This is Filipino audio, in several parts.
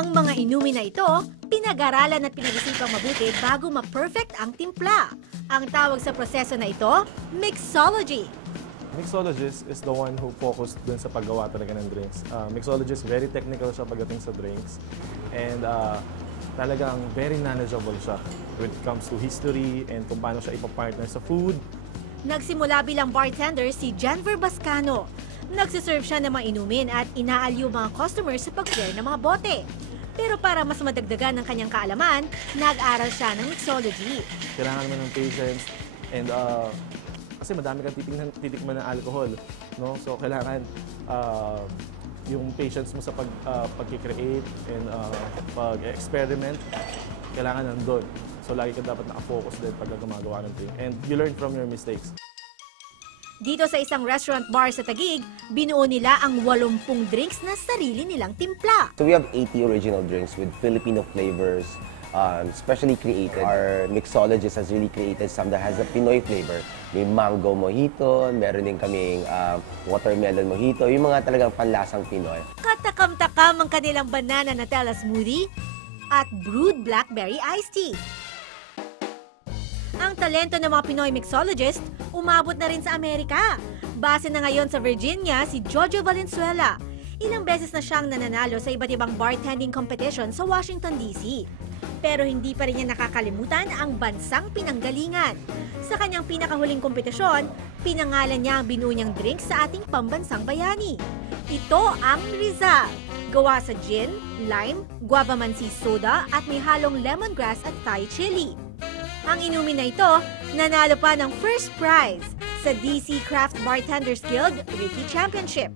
Ang mga inumin na ito, pinag-aralan at pinag-isipang mabuti bago ma-perfect ang timpla. Ang tawag sa proseso na ito, mixology. Mixologist is the one who focused dun sa paggawa talaga ng drinks. Mixologist, very technical siya pagdating sa drinks. And talagang very knowledgeable siya when it comes to history and kung paano siya ipapartner sa food. Nagsimula bilang bartender si Janver Bascano. Nagsiserve siya ng mga inumin at inaalyo mga customers sa pag-share ng mga bote. Pero para mas madagdagan ng kanyang kaalaman, nag-aral siya ng mixology. Kailangan mo ng patience and kasi madami kang titikman ng alcohol, no? So kailangan yung patience mo sa pag-create and pag-experiment, kailangan nandun. So lagi ka dapat naka-focus din pag gumagawa ng drink. And you learn from your mistakes. Dito sa isang restaurant bar sa Taguig, binuo nila ang 80 drinks na sarili nilang timpla. So we have 80 original drinks with Filipino flavors, specially created. Our mixologist has really created some that has a Pinoy flavor. May mango mojito, meron din kaming watermelon mojito, yung mga talagang panlasang Pinoy. Katakam-takam ang kanilang banana Nutella smoothie at brewed blackberry iced tea. Ang talento ng mga Pinoy mixologist umabot na rin sa Amerika. Base na ngayon sa Virginia si Jojo Valenzuela. Ilang beses na siyang nananalo sa iba't ibang bartending competition sa Washington, D.C. Pero hindi pa rin niya nakakalimutan ang bansang pinanggalingan. Sa kanyang pinakahuling kompetisyon, pinangalan niya ang binuo niyang drink sa ating pambansang bayani. Ito ang Rizal. Gawa sa gin, lime, guava mansi soda at may halong lemongrass at Thai chili. Ang inumin na ito, nanalo pa ng first prize sa DC Craft Bartenders Guild Ricky Championship.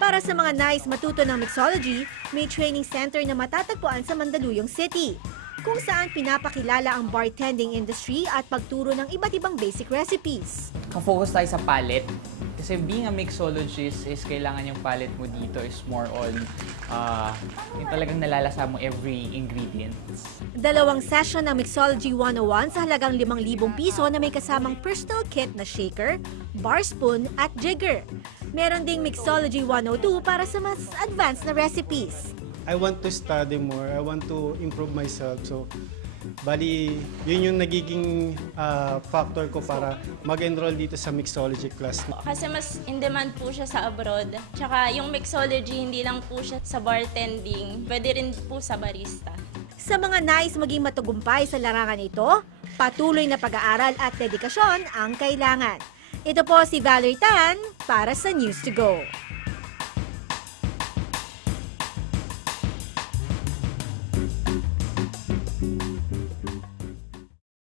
Para sa mga nais matuto ng mixology, may training center na matatagpuan sa Mandaluyong City, kung saan pinapakilala ang bartending industry at pagturo ng iba't ibang basic recipes. Ka-focus tayo sa palate. Kasi being a mixologist is kailangan yung palate mo dito is more on yung talagang nalalasa mo every ingredients. 2 session ng Mixology 101 sa halagang 5,000 piso na may kasamang personal kit na shaker, bar spoon at jigger. Meron ding Mixology 102 para sa mas advanced na recipes. I want to study more, I want to improve myself. So, bali, yun yung nagiging factor ko para mag-enroll dito sa mixology class. Kasi mas in demand po siya sa abroad. Tsaka yung mixology, hindi lang po siya sa bartending, pwede rin po sa barista. Sa mga nais maging matagumpay sa larangan ito, patuloy na pag-aaral at dedikasyon ang kailangan. Ito po si Valerie Tan para sa News to Go.